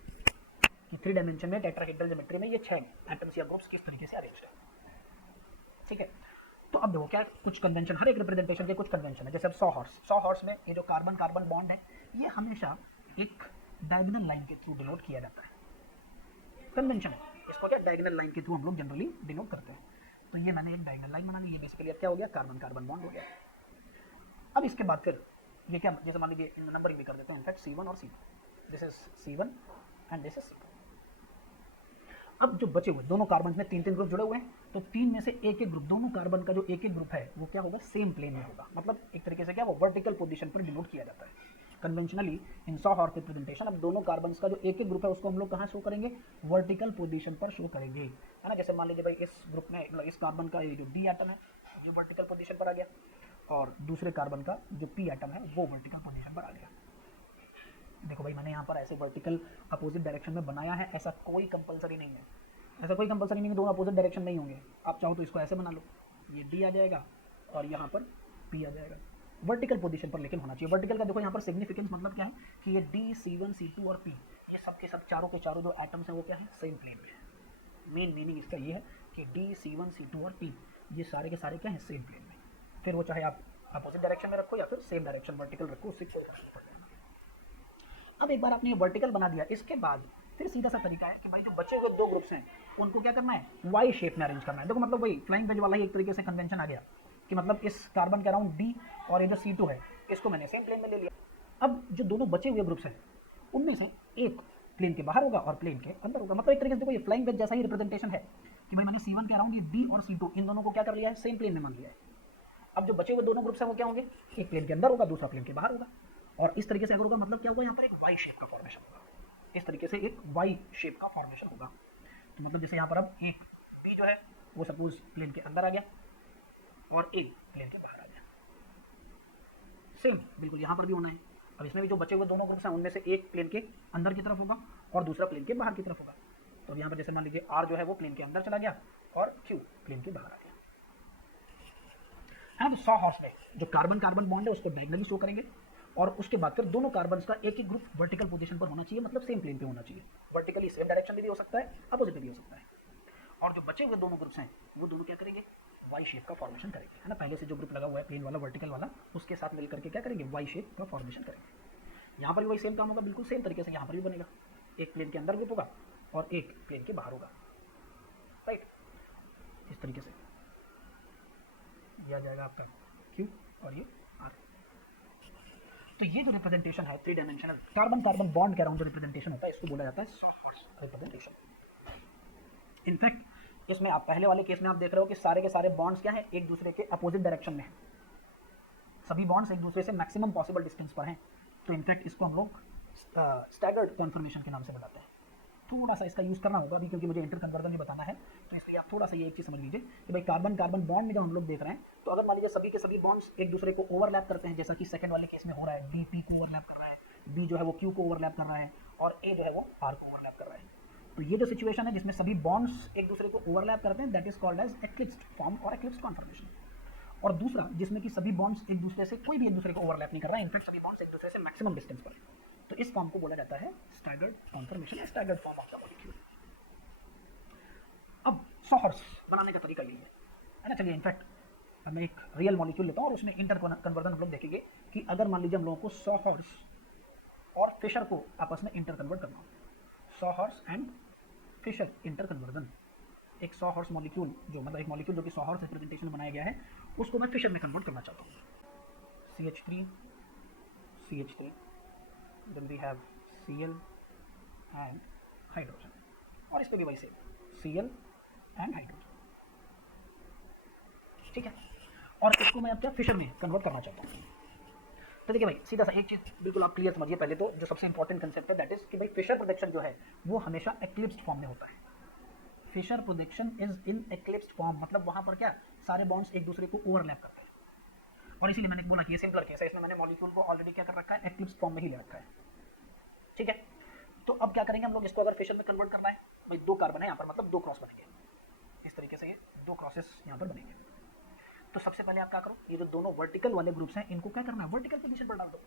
कि 3 डायमेंशन में टेट्राहेड्रल ज्योमेट्री में ये 6 एटम्स या ग्रुप्स किस तरीके से अरेंज है। ठीक है, तो अब देखो क्या कुछ कन्वेंशन, हर एक रिप्रेजेंटेशन के कुछ कन्वेंशन है। जैसे अब सॉ-हॉर्स में ये जो कार्बन कार्बन बॉन्ड है ये हमेशा एक डायगोनल लाइन के थ्रू डिनोट किया जाता है, कन्वेंशन है इसको, क्या डायगोनल लाइन के थ्रू हम लोग जनरली डिनोट करते हैं। तो ये मैंने एक डायगोनल लाइन बना ली, ये बेसिकली अब क्या हो गया, कार्बन कार्बन बॉन्ड हो गया। अब इसके बाद फिर ये क्या, जैसे मान लीजिए नंबरिंग भी कर देते हैं, इनफैक्ट C1 और C2, this is C1 and this is C2। अब जो बचे हुए दोनों कार्बन में 3 ग्रुप जुड़े हुए हैं, तो 3 में से एक ग्रुप, दोनों कार्बन का जो एक ग्रुप है वो क्या होगा, सेम प्लेन में होगा, मतलब एक तरीके से क्या वो वर्टिकल पोजीशन पर डिनोट किया जाता है कन्वेंशनली इन सॉ-हॉर्स रिप्रेजेंटेशन। अब दोनों कार्बन का जो एक ग्रुप है उसको हम लोग कहाँ शो करेंगे, वर्टिकल पोजीशन पर शो करेंगे, है ना। जैसे मान लीजिए भाई इस ग्रुप में, मतलब इस कार्बन का ये जो D एटम है ये वर्टिकल पोजीशन पर आ गया, और दूसरे कार्बन का जो P एटम है वो वर्टिकल पोजीशन पर आ गया। देखो भाई मैंने यहाँ पर ऐसे वर्टिकल अपोजिट डायरेक्शन में बनाया है, ऐसा कोई कंपलसरी नहीं है, ऐसा कोई कंपलसरी नहीं है दोनों अपोजिट डायरेक्शन में ही होंगे। आप चाहो तो इसको ऐसे बना लो, ये D आ जाएगा और यहाँ पर P आ जाएगा, वर्टिकल पोजीशन पर लेकिन होना चाहिए। वर्टिकल का देखो यहाँ पर सिग्निफिकेंस मतलब क्या है कि ये D C1 C2 और P, ये सब के सब चारों के चारों जो एटम्स हैं वो क्या है, सेम प्लेन में। मेन मीनिंग इसका ये है कि D C1 C2 और P ये सारे के सारे क्या हैं, सेम प्लेन में। फिर वो चाहे आप अपोजिट डायरेक्शन में रखो या फिर सेम डायरेक्शन वर्टिकल रखो, उससे कोई फर्क नहीं पड़ेगा। अब एक बार आपने ये वर्टिकल बना दिया, इसके बाद फिर सीधा सा तरीका है कि भाई जो बचे हुए 2 ग्रुप्स हैं उनको क्या करना है, वाई शेप में अरेंज करना है। देखो मतलब वही फ्लाइंग वेज वाला ही एक तरीके से कन्वेंशन आ गया कि मतलब इस कार्बन के अराउंड D और ये जो C2 है इसको मैंने सेम प्लेन में ले लिया। अब जो दोनों बचे हुए ग्रुप्स हैं उनमें से एक प्लेन के बाहर होगा और प्लेन के अंदर होगा, मतलब एक तरीके से देखो ये फ्लाइंग वेज जैसा ही रिप्रेजेंटेशन है कि भाई मैंने C1 के अराउंड ये D और C2 इन दोनों को क्या कर लिया है, सेम प्लेन में मान लिया है। अब जो बचे हुए दोनों ग्रुप्स हैं वो क्या होंगे, एक प्लेन के अंदर होगा, दूसरा प्लेन के बाहर होगा, और इस तरीके से अगर होगा मतलब क्या होगा, यहाँ पर एक वाई शेप का फॉर्मेशन होगा, इस तरीके से एक वाई शेप का फॉर्मेशन होगा। तो मतलब जैसे यहाँ पर अब एक P जो है वो सपोज प्लेन के अंदर आ गया और A प्लेन के बाहर आ गया, सेम बिल्कुल यहाँ पर भी होना है। अब इसमें भी जो बचे हुए दोनों ग्रुप्स हैं उनमें से एक प्लेन के अंदर की तरफ होगा और दूसरा प्लेन के बाहर की तरफ होगा। तो अब यहाँ पर जैसे मान लीजिए R जो है वो प्लेन के अंदर चला गया और Q प्लेन के बाहर आ गया, है ना। तो सॉ-हॉर्स में जो कार्बन कार्बन बॉन्ड है उसको डायगोनली शो करेंगे, और उसके बाद फिर दोनों कार्बन का एक ही ग्रुप वर्टिकल पोजीशन पर होना चाहिए, मतलब सेम प्लेन पे होना चाहिए। वर्टिकली सेम डायरेक्शन में भी हो सकता है, अपोजिट भी हो सकता है। और जो बचे हुए दोनों ग्रुप्स हैं वो दोनों क्या करेंगे, वाई शेप का फॉर्मेशन करेंगे, है ना। पहले से जो ग्रुप लगा हुआ है प्लेन वाला वर्टिकल वाला, उसके साथ मिलकर के क्या करेंगे, वाई शेप का फॉर्मेशन करेंगे। यहाँ पर भी वही सेम काम होगा, बिल्कुल सेम तरीके से यहाँ पर भी बनेगा, एक प्लेन के अंदर ग्रुप होगा और एक प्लेन के बाहर होगा, राइट। इस तरीके से ये आ जाएगा आपका Q और ये R। तो ये जो रिप्रेजेंटेशन है 3 डायमेंशनल कार्बन कार्बन बॉन्ड के अराउंड जो रिप्रेजेंटेशन होता है इसको बोला जाता है सॉ-हॉर्स रिप्रेजेंटेशन। इनफैक्ट इसमें आप पहले वाले केस में आप देख रहे हो कि सारे के सारे बॉन्ड्स क्या हैं, एक दूसरे के अपोजिट डायरेक्शन में हैं, सभी बॉन्ड्स एक दूसरे से मैक्सिमम पॉसिबल डिस्टेंस पर हैं। तो इनफैक्ट इसको हम लोग स्टैगर्ड कॉन्फर्मेशन के नाम से बताते हैं। थोड़ा सा इसका यूज़ करना होगा अभी, क्योंकि मुझे इंटर कन्वर्जन भी बताना है, तो इसलिए आप थोड़ा सा ये एक चीज़ समझ लीजिए कि भाई कार्बन कार्बन बॉन्ड में जब हम लोग देख रहे हैं, तो अगर मान लीजिए सभी के सभी बॉन्ड्स एक दूसरे को ओवरलैप करते हैं, जैसा कि सेकंड वाले केस में हो रहा है, डी पी को ओवरलैप कर रहा है, बी जो है वो क्यू को ओवरलैप कर रहा है, और ए जो है वो आर को ओवरलैप कर रहा है। तो ये जो सिचुएशन है जिसमें सभी बॉन्ड्स एक दूसरे को ओवरलैप करते हैं, that is called as eclipsed form और एक्लिप्स्ड कॉन्फर्मेशन। और दूसरा जिसमें कि सभी बॉन्ड्स एक दूसरे से कोई भी एक दूसरे को ओवरलैप नहीं कर रहा है, इनफैक्ट सभी बॉन्ड्स एक दूसरे से मैक्सिमम डिस्टेंस पर है, तो इस फॉर्म को बोला जाता है स्टैगर्ड कॉन्फर्मेशन या staggered form of the molecule. अब सॉहर्स बनाने का तरीका यही है ना। चलिए इनफैक्ट अब मैं एक रियल मॉलिक्यूल लेता हूँ और उसमें इंटर कन्वर्जन हम लोग देखेंगे कि अगर मान लीजिए हम लोगों को सॉहर्स और फिशर को आपस में इंटर कन्वर्ट करना हो, सॉहर्स एंड फिशर इंटर कन्वर्जन, एक सॉहर्स मॉलिक्यूल जो मतलब एक मॉलिक्यूल जो कि सॉहर्स रिप्रेजेंटेशन बनाया गया है, उसको मैं फिशर में कन्वर्ट करना चाहता हूँ। CH3 CH3, then we have Cl and hydrogen, और इस पे भी वही से Cl एंड हाइड्रोजन, ठीक है। और इसको मैं अब क्या फिशर में कन्वर्ट करना चाहता हूँ। तो देखिए भाई सीधा सा एक चीज़ बिल्कुल आप क्लियर समझिए पहले तो, जो सबसे इंपॉर्टेंट कंसेप्ट है दैट इज कि भाई फिशर प्रोडक्शन जो है वो हमेशा एक्लिप्स्ड फॉर्म में होता है। Fischer production is in eclipsed form, मतलब वहाँ पर क्या सारे बॉन्ड्स एक दूसरे को ओवरलैप करते हैं, और इसीलिए मैंने बोला कि ये सिंपलर केस है, इसमें मैंने मॉलिक्यूल को ऑलरेडी क्या कर रखा है, एक्लिप्स्ड फॉर्म में ही ले रखा है, ठीक है। तो अब क्या करेंगे हम लोग, इसको अगर फिशर में कन्वर्ट करना है, भाई दो कार्बन है यहाँ पर, मतलब दो क्रॉस बनेंगे, इस तरीके से ये दो क्रॉसेस यहाँ पर बनेंगे। तो सबसे पहले आप क्या करो, ये जो दोनों वर्टिकल वाले ग्रुप्स हैं इनको क्या करना है, वर्टिकल पोजीशन पर डाल दो।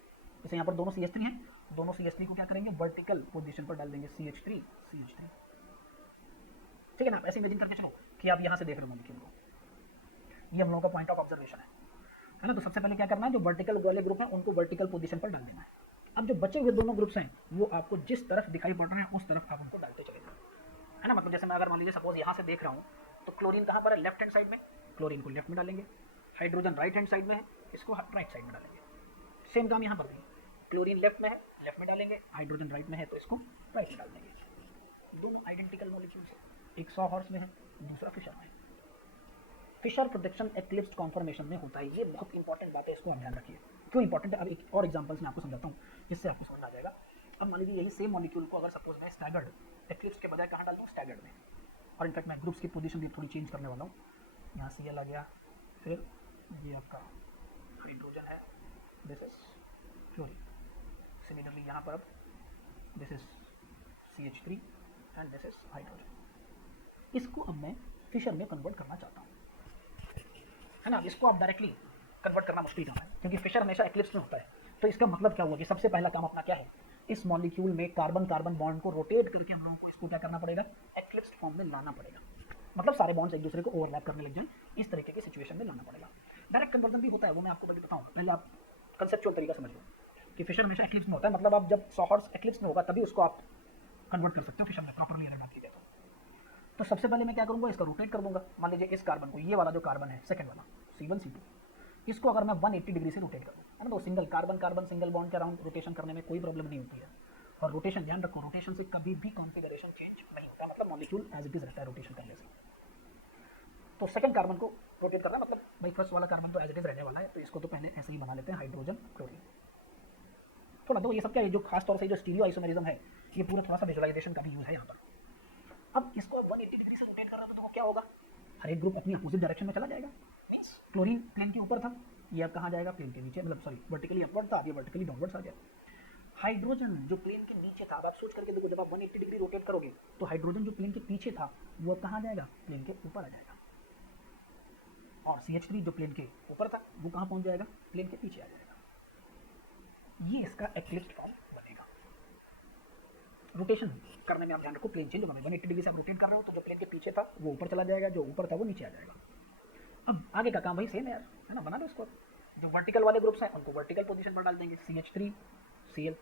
जैसे यहाँ पर दोनों CH3 हैं, दोनों CH3 को क्या करेंगे, वर्टिकल पोजीशन पर डाल देंगे, CH3 CH3, ठीक है ना। आप ऐसे इमेजिन करके चलो कि आप यहाँ से देख रहे हो मॉलिक्यूल को, ये हम लोगों का पॉइंट ऑफ ऑब्जर्वेशन है ना। तो सबसे पहले क्या करना है, जो वर्टिकल वाले ग्रुप हैं उनको वर्टिकल पोजीशन पर डाल देना है। अब जो बचे हुए दोनों ग्रुप्स हैं वो आपको जिस तरफ दिखाई पड़ रहे हैं उस तरफ आप उनको डालते चले जाओ, है ना। मतलब जैसे मैं अगर मान लीजिए सपोज यहाँ से देख रहा हूँ, तो क्लोरीन कहाँ पर है, लेफ्ट हैंड साइड में, क्लोरीन को लेफ्ट में डालेंगे, हाइड्रोजन राइट हैंड साइड में है, इसको राइट साइड में डालेंगे। सेम काम यहाँ पर भी, क्लोरीन लेफ्ट में है, लेफ्ट में डालेंगे, हाइड्रोजन राइट में है तो इसको राइट में डाल देंगे। दोनों आइडेंटिकल मॉलिक्यूल्स हैं, एक सॉहर्स में है, दूसरा फिशर में है। फिशर प्रोडक्शन एक्लिप्स्ड कॉन्फर्मेशन में होता है, ये बहुत इंपॉर्टेंट बात है, इसको आप ध्यान रखिए। क्यों इंपॉर्टेंट है, अब एक और एग्जांपल्स मैं आपको समझाता हूँ जिससे आपको समझ आ जाएगा। अब मान लीजिए यही सेम मॉलिक्यूल को अगर सपोज मैं स्टैगर्ड एक्लिप्स के बजाय कहाँ डाल दूँ, स्टैगर्ड में, और इनफैक्ट मैं ग्रुप्स की पोजीशन भी थोड़ी चेंज करने वाला हूँ। यहाँ Cl आ गया, फिर ये आपका हाइड्रोजन है, दिस इज फ्लोरीन, सिमिलरली यहाँ पर अब this is CH3 and this is hydrogen. इसको अब मैं फिशर में कन्वर्ट करना चाहता हूँ, है ना। इसको आप डायरेक्टली कन्वर्ट करना मुश्किल काम है क्योंकि फिशर हमेशा एक्लिप्स में होता है। तो इसका मतलब क्या हुआ कि सबसे पहला काम अपना क्या है, इस मॉलिक्यूल में कार्बन कार्बन बॉन्ड को रोटेट करके हम लोगों को इसको क्या करना पड़ेगा, एक्लिप्स्ड फॉर्म में लाना पड़ेगा। मतलब सारे बॉन्ड्स एक दूसरे को ओवरलैप करने लग जाएं, इस तरीके की सिचुएशन में लाना पड़ेगा। डायरेक्ट कन्वर्जन भी होता है, वो मैं आपको पहले बताऊँ, पहले आप कंसेप्चुअल तरीका समझ लो कि फिशर हमेशा एक्लिप्स में होता है। मतलब आप जब सॉहर्स एक्लिप्स में होगा तभी उसको आप कन्वर्ट कर सकते हो फिशर में, प्रॉपरली अगर बात की जाए तो सबसे पहले मैं क्या करूँगा, इसका रोटेट कर दूंगा। मान लीजिए इस कार्बन को, ये वाला जो कार्बन है सेकंड वाला C1 C2, इसको अगर मैं 180 डिग्री से रोटेट कर दूँ, है ना, तो single carbon carbon single bond के अराउंड रोटेशन करने में कोई प्रॉब्लम नहीं होती है। और रोटेशन ध्यान रखो, रोटेशन से कभी भी कॉन्फिगरेशन चेंज नहीं होता, मतलब मॉलिक्यूल एज इट इज रहता है रोटेशन करने से। तो सेकंड कार्बन को रोटेट करना मतलब भाई फर्स्ट वाला कार्बन तो एज इट इज रहने वाला है, तो इसको तो पहले ऐसे ही बना लेते हैं, हाइड्रोजन क्लोरीन। थोड़ा तो ये सब क्या है, जो खास तौर से जो स्टीरियो आइसोमेरिज्म है, ये पूरा थोड़ा सा विजुअलाइजेशन का भी यूज है यहाँ पर। अब इसको 180 डिग्री से रोटेट कर रहा है तो क्या होगा, हर एक ग्रुप अपनी अपोजिट डायरेक्शन में चला जाएगा। मींस क्लोरीन प्लेन के ऊपर था, ये अब कहाँ जाएगा, प्लेन के नीचे, मतलब सॉरी वर्टिकली अपवर्ड था, ये वर्टिकली डाउनवर्ड्स आ गया। हाइड्रोजन जो प्लेन के नीचे था, अब आप सोच करके देखो, जब आप 180 डिग्री रोटेट करोगे तो हाइड्रोजन जो प्लेन के पीछे था वो कहाँ जाएगा, प्लेन के ऊपर आ जाएगा। और CH3 जो प्लेन के ऊपर था वो कहाँ पहुँच जाएगा, प्लेन के पीछे आ जाएगा। ये इसका एक्लिप्स्ड फॉर्म बनेगा। रोटेशन करने में आप ध्यान रखो, प्लेन चेंज होगा, 180 डिग्री से आप रोटेट कर रहे हो तो जो प्लेन के पीछे था वो ऊपर चला जाएगा, जो ऊपर था वो नीचे आ जाएगा। अब आगे का काम वही सेम है यार, है ना, बना दो इसको। जो वर्टिकल वाले ग्रुप्स हैं उनको वर्टिकल पोजीशन पर डाल देंगे, CH3 Cl,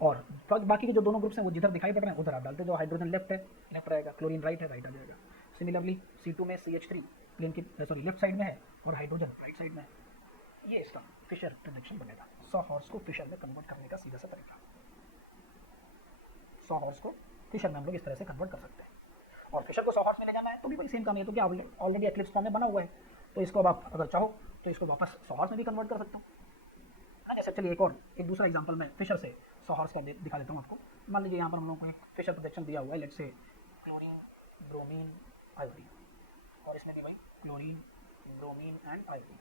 और बाकी के जो दोनों ग्रुप्स हैं वो जिधर दिखाई पड़ रहे हैं उधर आप डालते, जो हाइड्रोजन लेफ्ट है लेफ्ट रहेगा, क्लोरीन राइट है राइट आ जाएगा। सिमिलरली C2 में CH3 प्लेन की सॉरी लेफ्ट साइड में है और हाइड्रोजन राइट साइड में है। ये इसका फिशर प्रोडक्शन बनेगा। सॉहर्स को फिशर में कन्वर्ट करने का सीधा सा तरीका, सॉहर्स को फिशर में हम लोग इस तरह से कन्वर्ट कर सकते हैं। और फिशर को सॉहर्स में ले जाना तो भी भाई सेम काम है, तो क्या ऑलरेडी एक्लिप्स फॉर्म में बना हुआ है, तो इसको अब आप अगर चाहो तो इसको वापस सॉहर्स में भी कन्वर्ट कर सकते हो, है ना। जैसे चलिए एक दूसरा एग्जांपल मैं फिशर से सॉहर्स का दिखा देता हूँ आपको। मान लीजिए यहाँ पर हम लोगों को एक फिशर प्रोटेक्शन दिया हुआ है, let's say chlorine, bromine, iodine, और इसमें भी भाई क्लोरीन, ब्रोमीन एंड आयोडीन।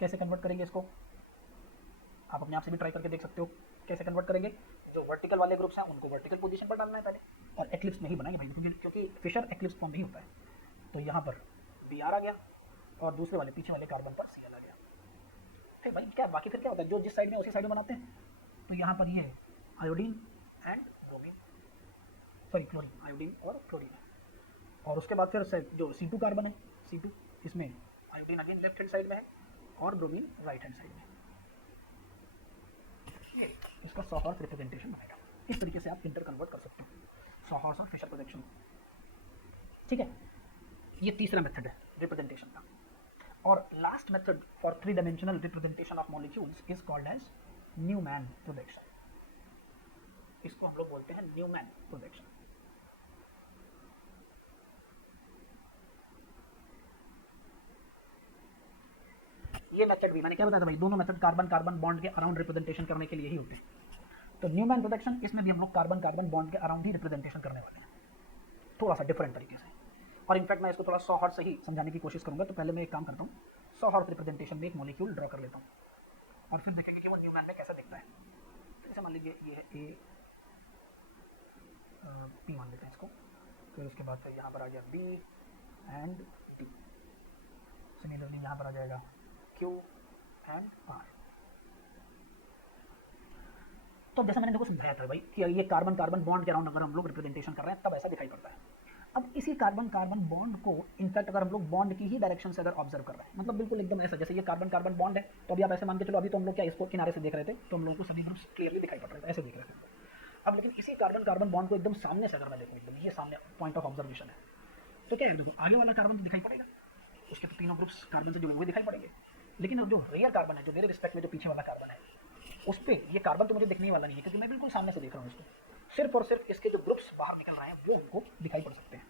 कैसे कन्वर्ट करेंगे इसको, आप अपने आप से भी ट्राई करके देख सकते हो कैसे कन्वर्ट करेंगे। जो वर्टिकल वाले ग्रुप्स हैं उनको वर्टिकल पोजीशन पर डालना है पहले, और एक्लिप्स में ही बनाएंगे भाई, क्योंकि फिशर एक्लिप्स फॉर्म में ही होता है। तो यहाँ पर बी आर आ गया और दूसरे वाले पीछे वाले कार्बन पर सी एल आ गया। फिर भाई क्या बाकी फिर क्या होता है, जो जिस साइड में उसी साइड में बनाते हैं। तो यहाँ पर ये iodine and bromine, sorry chlorine, iodine और क्लोरीन। और उसके बाद फिर जो C2 कार्बन है, C2, इसमें iodine again left hand side में है और ब्रोमीन राइट हैंड साइड में। इसका सॉहर्स रिप्रेजेंटेशन बनेगा। इस तरीके से आप इंटर कन्वर्ट कर सकते हो सॉहर्स और फिशर प्रोजेक्शन। ठीक है, ये तीसरा मेथड है रिप्रेजेंटेशन का। और last method for 3 dimensional representation of molecules is called as Newman projection. इसको हम लोग बोलते हैं न्यूमैन प्रोजेक्शन। ये मेथड भी मैंने क्या बताया था भाई, दोनों मेथड कार्बन कार्बन बॉन्ड के अराउंड रिप्रेजेंटेशन करने के लिए ही होते हैं। तो न्यूमैन प्रोजेक्शन, इसमें भी हम लोग कार्बन कार्बन बॉन्ड के अराउंड ही रिप्रेजेंटेशन करने वाले हैं, थोड़ा सा डिफरेंट तरीके से। और इनफैक्ट मैं इसको थोड़ा सॉहर्स से ही समझाने की कोशिश करूंगा। तो पहले मैं एक काम करता हूँ, सॉहर्स रिप्रेजेंटेशन में एक मॉलिक्यूल ड्रॉ कर लेता हूँ और फिर देखेंगे कि वो न्यूमैन में कैसा दिखता है। तो जैसे मान लीजिए ये है ए, पी मान लेते हैं इसको। फिर उसके बाद फिर यहाँ पर आ गया बी एंड डी। सिमिलरली यहाँ पर आ जाएगा क्यू एंड आर। तो जैसा मैंने देखो समझाया था भाई कि ये कार्बन कार्बन बॉन्ड के अराउंड अगर हम लोग रिप्रेजेंटेशन कर रहे हैं तब ऐसा दिखाई पड़ता है। अब इसी कार्बन कार्बन बॉन्ड को इनफैक्ट अगर हम लोग बॉन्ड की ही डायरेक्शन से अगर ऑब्जर्व कर रहे हैं, मतलब बिल्कुल एकदम ऐसा जैसे ये कार्बन कार्बन बॉन्ड है, तो अभी आप ऐसे मान के चलो, अभी तो हम लोग क्या इसको किनारे से देख रहे थे तो हम लोगों को सभी ग्रुप्स क्लियरली दिखाई पड़ रहे थे, ऐसे देख रहे थे। अब लेकिन इसी कार्बन कार्बन बॉन्ड को एकदम सामने से अगर मैं देखूँ, एकदम ये सामने पॉइंट ऑफ ऑब्जर्वेशन है, तो क्या है, देखो आगे वाला कार्बन तो दिखाई पड़ेगा, उसके तो तीनों ग्रुप्स कार्बन से जुड़े हुए दिखाई पड़ेंगे। लेकिन जो रियर कार्बन है, जो मेरे रिस्पेक्ट में जो पीछे वाला कार्बन है, उस पर ये कार्बन तो मुझे दिखने वाला नहीं है, क्योंकि मैं बिल्कुल सामने से देख रहा हूँ इसको। सिर्फ और सिर्फ इसके जो ग्रुप्स बाहर निकल रहे हैं वो हमको दिखाई पड़ सकते हैं।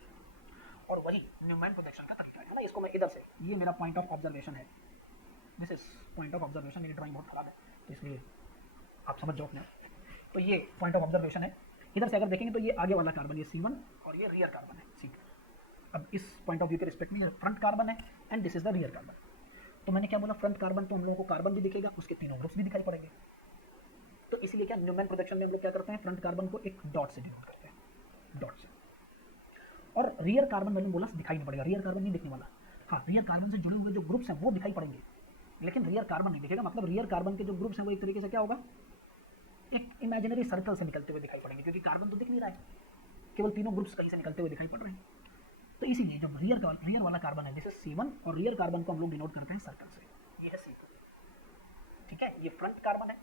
और वही न्यूमैन प्रोजेक्शन का तरीका है ना। इसको मैं इधर से, ये मेरा पॉइंट ऑफ ऑब्जर्वेशन है, this is point of observation. मेरी ड्राइंग बहुत खराब है तो इसलिए आप समझ जाओ अपने। तो ये पॉइंट ऑफ ऑब्जर्वेशन है, इधर से अगर देखेंगे तो ये आगे वाला कार्बन ये C1 और ये रियर कार्बन है C2। अब इस पॉइंट ऑफ व्यू के रिस्पेक्ट में ये फ्रंट कार्बन है and this is the rear carbon. तो मैंने क्या बोला, फ्रंट कार्बन तो हम लोगों को कार्बन भी दिखेगा, उसके तीनों ग्रुप्स भी दिखाई पड़ेंगे। तो इसलिए क्या न्यूमैन प्रोजेक्शन में हम लोग क्या करते हैं, फ्रंट कार्बन को एक डॉट से डिनोट करते हैं, डॉट से। और रियर कार्बन मैंने बोला दिखाई नहीं पड़ेगा, रियर कार्बन नहीं दिखने वाला। हाँ, रियर कार्बन से जुड़े हुए जो ग्रुप्स हैं वो दिखाई पड़ेंगे, लेकिन रियर कार्बन नहीं दिखेगा। मतलब रियर कार्बन के जो ग्रुप्स हैं वो एक तरीके से क्या होगा, एक इमेजिनरी सर्कल से निकलते हुए दिखाई पड़ेंगे, क्योंकि कार्बन तो दिख नहीं रहा है, केवल तीनों ग्रुप्स कहीं से निकलते हुए दिखाई पड़ रहे हैं। तो इसीलिए जो रियर वाला कार्बन है जैसे C1, और रियर कार्बन को हम लोग डिनोट करते हैं सर्कल से, ये है C2। ठीक है, ये फ्रंट कार्बन है,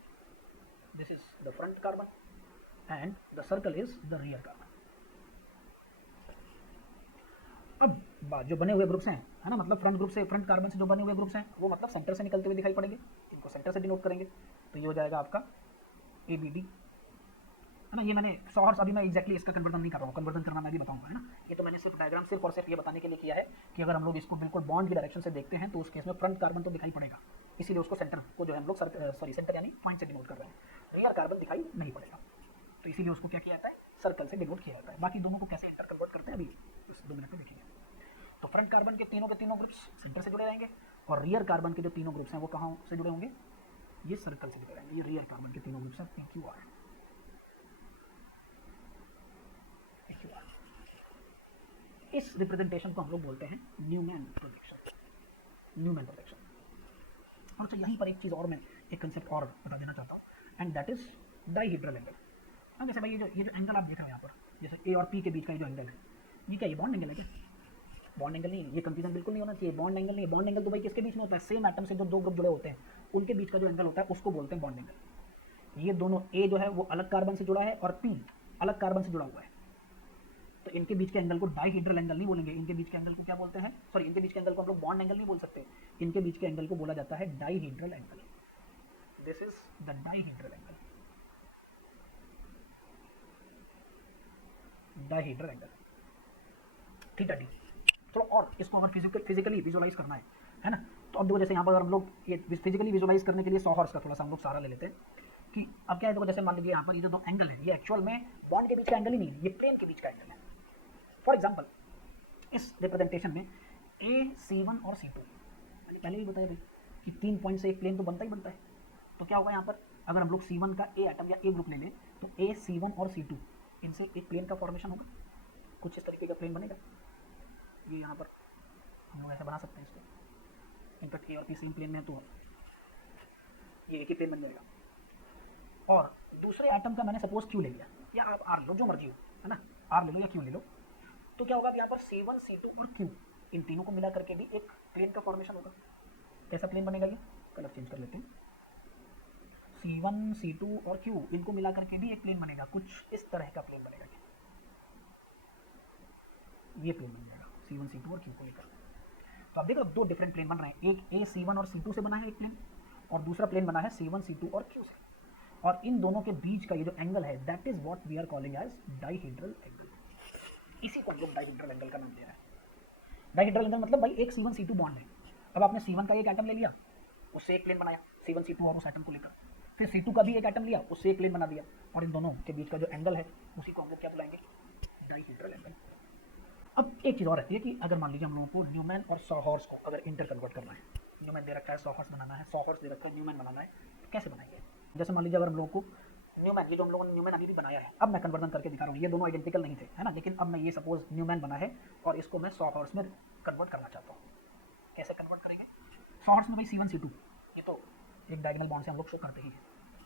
this is the front carbon and the circle is the rear carbon. अब जो बने हुए ग्रुप्स हैं, है ना, मतलब फ्रंट ग्रुप से, फ्रंट कार्बन से जो बने हुए ग्रुप्स हैं वो मतलब सेंटर से निकलते हुए दिखाई पड़ेंगे, इनको सेंटर से डिनोट करेंगे। तो ये हो जाएगा आपका ABD, है ना। ये मैंने सॉहर्स, अभी मैं एक्जैक्टली इसका कन्वर्जन नहीं कर रहा हूँ, कन्वर्जन करना मैं भी बताऊंगा, है ना। ये तो मैंने सिर्फ डायग्राम सिर्फ और सिर्फ ये बताने के लिए किया है कि अगर हम लोग इसको बिल्कुल बॉन्ड की डायरेक्शन से देखते हैं तो उस केस में फ्रंट कार्बन तो दिखाई पड़ेगा, इसीलिए उसको सेंटर को जो है हम लोग सेंटर यानी पॉइंट से डिनोट कर रहे हैं। रियर कार्बन दिखाई नहीं पड़ेगा, तो इसीलिए उसको क्या किया जाता है, सर्कल से डिनोट किया जाता है। बाकी दोनों को कैसे इंटर कन्वर्ट करते हैं अभी इस 2 मिनट में देखेंगे। तो फ्रंट कार्बन के तीनों ग्रुप्स सेंटर से जुड़े रहेंगे, और रियर कार्बन के जो तीनों ग्रुप्स हैं वो कहाँ से जुड़े होंगे, ये सर्कल से जुड़े रहेंगे। ये रियर कार्बन के तीनों ग्रुप्स हैं PQR। इस रिप्रेजेंटेशन को हम लोग बोलते हैं न्यूमैन प्रोजेक्शन, न्यूमैन प्रोजेक्शन। और अच्छा, यहीं पर एक चीज़ और मैं एक कंसेप्ट और बता देना चाहता हूँ, and that is dihedral angle. हाँ, जैसे भाई ये जो एंगल आप देख रहे हैं यहाँ पर, जैसे A और P के बीच का जो एंगल है, ये क्या, ये बॉन्ड एंगल है क्या? बॉन्ड एंगल नहीं है, ये कंफ्यूजन बिल्कुल नहीं होना चाहिए। बॉन्ड एंगल नहीं है, बॉन्ड एंगल तो भाई किसके बीच में होता है, सेम एटम से जो 2 ग्रुप जुड़े होते हैं उनके बीच का जो एंगल होता है उसको बोलते हैं बॉन्ड एंगल। ये दोनों A जो है वो अलग कार्बन से जुड़ा है और P अलग कार्बन से जुड़ा हुआ है, तो इनके बीच के एंगल को डाइहेड्रल एंगल नहीं बोलेंगे, इनके बीच के एंगल को क्या बोलते हैं, सॉरी, इनके बीच के एंगल को हम लोग बॉन्ड एंगल नहीं बोल सकते, इनके बीच के एंगल को बोला जाता है dihedral angle. This is the dihedral angle, dihedral angle. Theta D. चलो और इसको अगर फिजिकली विजुअलाइज करना है ना, तो अब देखो जैसे यहाँ पर हम लोग ये फिजिकली विजुअलाइज करने के लिए 100 हॉर्स का थोड़ा सा हम लोग सहारा ले लेते हैं कि अब क्या है, देखो जैसे मान लीजिए यहाँ पर ये जो दो एंगल है, ये एक्चुअल में बॉन्ड के बीच का एंगल ही नहीं है, ये प्लेन के बीच का एंगल है। फॉर एग्जाम्पल इस रिप्रेजेंटेशन में AC1 और C2, मैंने पहले ही बताया भाई कि 3 पॉइंट से एक प्लेन तो बनता ही बनता है। तो क्या होगा यहाँ पर, अगर हम लोग C1 का A एटम या A ग्रुप ले लें तो AC1 और C2 इनसे एक प्लेन का फॉर्मेशन होगा, कुछ इस तरीके का प्लेन बनेगा। ये यहाँ पर हम लोग ऐसे बना सकते हैं इसको, इनफैक्ट A और P सेम प्लेन में है तो ये एक ही प्लेन बन जाएगा। और दूसरे एटम का मैंने सपोज Q ले लिया, या आप R लो, जो मर्जी हो, है ना, R ले लो या Q ले लो। तो क्या होगा, अब यहाँ पर C1, C2 और Q इन तीनों को मिला करके भी एक प्लेन का फॉर्मेशन होगा। कैसा प्लेन बनेगा, ये कलर चेंज कर लेते हैं। C1, C2 और Q इनको मिला करके भी एक प्लेन बनेगा, कुछ इस तरह का प्लेन बनेगा। ये प्लेन बन जाएगा C1, C2 और Q को लेकर। तो आप देखो दो डिफरेंट प्लेन बन रहे हैं, एक A C1 और C2 से बना है एक प्लेन, और दूसरा प्लेन बना है C1, C2 और Q से। और इन दोनों के बीच का ये जो एंगल है, that is what we are calling as dihedral angle. इसी को हम लोग डाइहेड्रल एंगल का नाम दे रहे हैं। डाइहेड्रल एंगल मतलब भाई एक C1, C2 बॉन्ड है। अब आपने C1 का एक एटम ले लिया, उससे एक प्लेन बनाया C1, C2 और उस एटम को लेकर, फिर C2 का भी एक एटम लिया, उससे एक प्लेन बना दिया, और इन दोनों के बीच का जो एंगल है उसी को हम लोग क्या बुलाएंगे, डाइहेड्रल एंगल। अब एक चीज़ और रहती है कि अगर मान लीजिए हम लोगों को न्यूमैन और सॉहॉर्स को अगर इंटर कन्वर्ट करना है, न्यूमैन दे रखा है, सॉहॉर्स बनाना है, सॉहॉर्स दे रखा है, न्यूमैन बनाना है, तो कैसे बनाएंगे। जैसे मान लीजिए अगर हम लोगों को न्यूमैन, ये जो हम लोगों ने न्यूमैन अभी भी बनाया है, अब मैं कन्वर्जन करके दिखा रहा हूँ, ये दोनों आइडेंटिकल नहीं थे, है ना, लेकिन अब मैं ये सपोज न्यूमैन बना है और इसको मैं सॉहॉर्स में कन्वर्ट करना चाहता हूँ। कैसे कन्वर्ट करेंगे, सॉहॉर्स में भाई C1, C2, ये तो एक डायगोनल बॉन्ड से हम लोग शो करते ही हैं,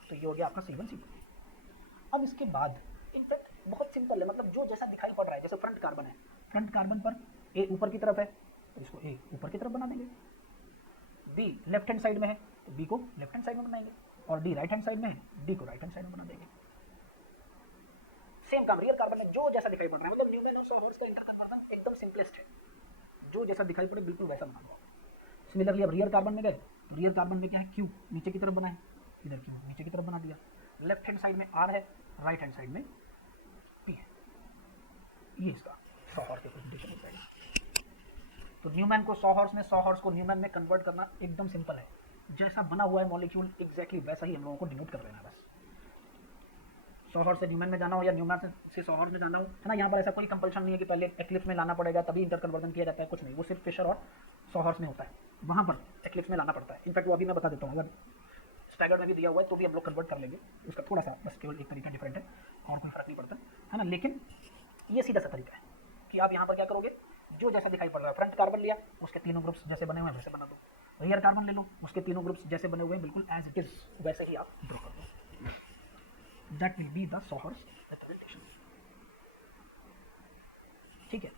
तो ये हो गया आपका C1, C2। अब इसके बाद इनफैक्ट बहुत सिंपल है, मतलब जो जैसा दिखाई पड़ रहा है, जैसे फ्रंट कार्बन है, फ्रंट कार्बन पर A ऊपर की तरफ है तो इसको A ऊपर की तरफ बना देंगे, B लेफ्ट हैंड साइड में है तो B को लेफ्ट हैंड साइड में बनाएंगे, और D राइट हैंड साइड में है, D को राइट हैंड साइड में बना देंगे। सेम काम रियल कार्बन में जो जैसा दिखाई पड़ रहा है, मतलब न्यूमैन और सॉहॉर्स का इंटर कन्वर्जन एकदम सिंपलेस्ट है, जो जैसा दिखाई पड़े बिल्कुल वैसा बना दो। सिमिलरली अब रियल कार्बन में गए तो रियल कार्बन में क्या है, Q नीचे की तरफ बनाए, इधर Q नीचे की तरफ बना दिया, लेफ्ट हैंड साइड में R है, राइट हैंड साइड में P है। ये इसका सॉहॉर्स के प्रेजेंटेशन हो जाएगा। तो न्यूमैन को सॉहॉर्स में, सॉहॉर्स को न्यूमैन में कन्वर्ट करना एकदम सिंपल है, जैसा बना हुआ है मॉलिक्यूल एग्जैक्टली वैसा ही हम लोगों को डिनोट कर लेना है बस। सॉहॉर्स से न्यूमैन में जाना हो या न्यूमैन से सॉहॉर्स में जाना हो, है ना, यहाँ पर ऐसा कोई कंपल्शन नहीं है कि पहले एक्लिप्स में लाना पड़ेगा तभी इंटर कन्वर्जन किया जाता है, कुछ नहीं, वो सिर्फ फिशर और सॉहॉर्स में होता है, वहाँ पर एक्लिप्स में लाना पड़ता है। इनफैक्ट वो अभी मैं बता देता हूँ, अगर स्टैगर्ड में भी दिया हुआ है तो भी हम लोग कन्वर्ट कर लेंगे, उसका थोड़ा सा बस केवल एक तरीका डिफरेंट है और कोई फर्क नहीं पड़ता, है ना। लेकिन ये सीधा सा तरीका है कि आप यहाँ पर क्या करोगे, जो जैसा दिखाई पड़ रहा है, फ्रंट कार्बन लिया, उसके तीनों ग्रुप्स जैसे बने हुए हैं वैसे बना दो, रियर कार्बन ले लो, उसके तीनों ग्रुप्स जैसे बने हुए हैं बिल्कुल एज इट इज वैसे ही आप ड्रॉ कर दो। That will be the sawhorse representation. ठीक है।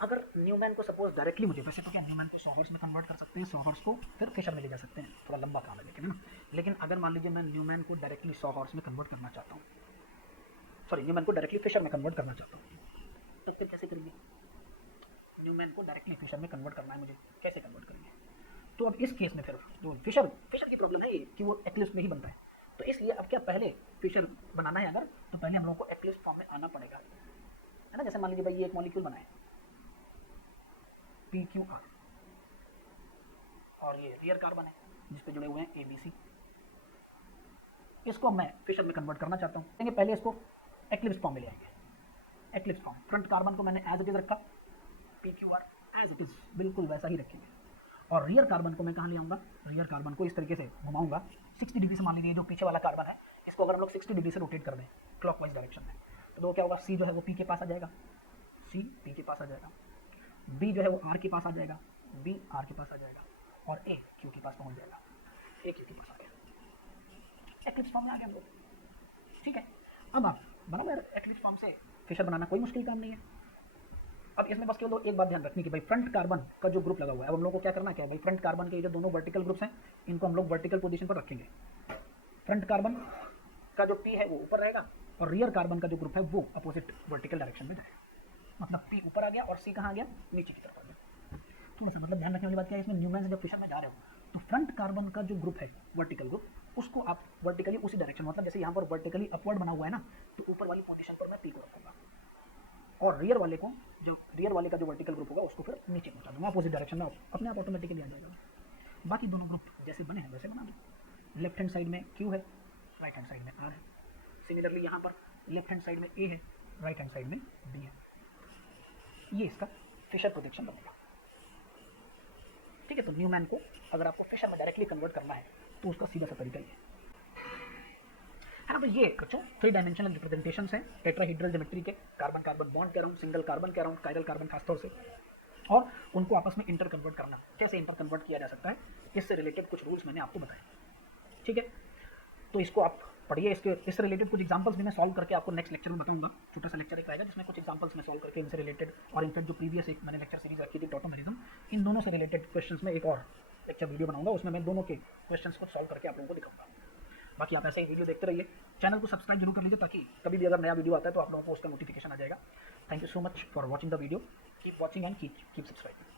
अगर न्यूमैन को सपोज डायरेक्टली मुझे, वैसे तो क्या न्यूमैन को सॉहॉर्स में कन्वर्ट कर सकते हैं, सॉहॉर्स को फिर फिशर में ले जा सकते हैं, थोड़ा लंबा काम है लेकिन, है ना। लेकिन अगर मान लीजिए मैं न्यूमैन को डायरेक्टली सॉहॉर्स में कन्वर्ट करना चाहता हूँ, सॉरी न्यूमैन को डायरेक्टली फिशर में कन्वर्ट करना चाहता हूँ, तो फिर कैसे करेंगे, न्यूमैन को डायरेक्टली फिशर में कन्वर्ट करना है मुझे, कैसे कन्वर्ट करेंगे। तो अब इस केस में फिर जो फिशर की प्रॉब्लम है ये कि वो एक्लिप्स में ही बनता है, तो इसलिए अब क्या पहले फिशर बनाना है अगर, तो पहले हम लोगों को एक्लिप्स फॉर्म में आना पड़ेगा, है ना। जैसे मान लीजिए भाई ये एक मॉलिक्यूल बना है PQR, और ये रियर कार्बन है जिस पे जुड़े हुए हैं ABC, इसको मैं फिशर में कन्वर्ट करना चाहता हूँ, पहले इसको एक्लिप्स फॉर्म में ले आएंगे। एक्लिप्स फॉर्म, फ्रंट कार्बन को मैंने एज इट इज रखा, PQR एज इट इज बिल्कुल वैसा ही रखेंगे, और रियर कार्बन को मैं कहाँ ले आऊँगा, रियर कार्बन को इस तरीके से घुमाऊंगा 60 डिग्री से। मान लीजिए जो पीछे वाला कार्बन है इसको अगर हम लोग 60 डिग्री से रोटेट कर दें क्लॉकवाइज डायरेक्शन में, तो क्या होगा, C जो है वो P के पास आ जाएगा, C P के पास आ जाएगा, B जो है वो R के पास आ जाएगा, B R के पास आ जाएगा, और A Q के पास पहुँच जाएगा, A Q के पास आ गया, एक्लिप्स फॉर्म में आ गया हम लोग। ठीक है। अब आप बनाओ यार, एक्लिप्स फॉर्म से फिशर बनाना कोई मुश्किल काम नहीं है। अब इसमें बस केवल एक बात ध्यान रखनी कि भाई फ्रंट कार्बन का जो ग्रुप लगा हुआ है, अब हम लोग को क्या करना क्या है भाई, फ्रंट कार्बन के जो दोनों वर्टिकल ग्रुप्स हैं इनको हम लोग वर्टिकल पोजीशन पर रखेंगे। फ्रंट कार्बन का जो P है वो ऊपर रहेगा, और रियर कार्बन का जो ग्रुप है वो अपोजिट वर्टिकल डायरेक्शन में जाएगा, मतलब P ऊपर आ गया और C कहाँ आ गया, नीचे की तरफ आ गया। थोड़ा सा मतलब ध्यान रखने वाली बात क्या है, इसमें न्यूमैन से जब फिशर में जा रहे हो तो फ्रंट कार्बन का जो ग्रुप है वर्टिकल ग्रुप, उसको आप वर्टिकली उसी डायरेक्शन, मतलब जैसे यहाँ पर वर्टिकली अपवर्ड बना हुआ है ना, तो ऊपर वाली पोजीशन पर मैं P को रखूंगा, और रियर वाले को, जो रियर वाले का जो वर्टिकल ग्रुप होगा उसको फिर नीचे पहुंचा दूंगा अपोजिट डायरेक्शन में, अपने आप ऑटोमेटिकली आ जाएगा। बाकी दोनों ग्रुप जैसे बने हैं वैसे बना दो। लेफ्ट हैंड साइड में Q है, राइट हैंड साइड में R है। सिमिलरली यहाँ पर लेफ्ट हैंड साइड में A है, राइट हैंड साइड में B है। ये इसका फिशर प्रोजेक्शन बनेगा। ठीक है, तो न्यूमैन को अगर आपको फिशर में डायरेक्टली कन्वर्ट करना है तो उसका सीधा सा तरीका ये है ना। तो ये बच्चों 3 डायमेंशनल रिप्रेजेंटेशंस हैं टेट्राहेड्रल ज्योमेट्री के, कार्बन कार्बन बॉन्ड के अराउंड, सिंगल कार्बन के अराउंड, कायरल कार्बन खासतौर से, और उनको आपस में इंटर कन्वर्ट करना, कैसे इंटर कन्वर्ट किया जा सकता है, इससे रिलेटेड कुछ रूल्स मैंने आपको बताए। ठीक है, तो इसको आप पढ़िए, इससे रिलेटेड कुछ एग्जांपल्स भी मैं सॉल्व करके आपको नेक्स्ट लेक्चर में बताऊंगा। छोटा सा लेक्चर एक आएगा जिसमें कुछ एग्जांपल्स मैं सॉल्व करके इनसे रिलेटेड, और इनफैक्ट जो प्रीवियस एक मैंने लेक्चर सीरीज रखी थी टॉटोमेरिज्म, इन दोनों से रिलेटेड क्वेश्चंस में एक और लेक्चर वीडियो बनाऊंगा, उसमें मैं दोनों के क्वेश्चंस को सॉल्व करके आप लोगों को दिखाऊंगा। बाकी आप ऐसे ही वीडियो देखते रहिए, चैनल को सब्सक्राइब जरूर कर लीजिए ताकि कभी भी अगर नया वीडियो आता है तो आप लोगों को उसका नोटिफिकेशन आ जाएगा। Thank you so much for watching the video, keep watching and keep subscribing.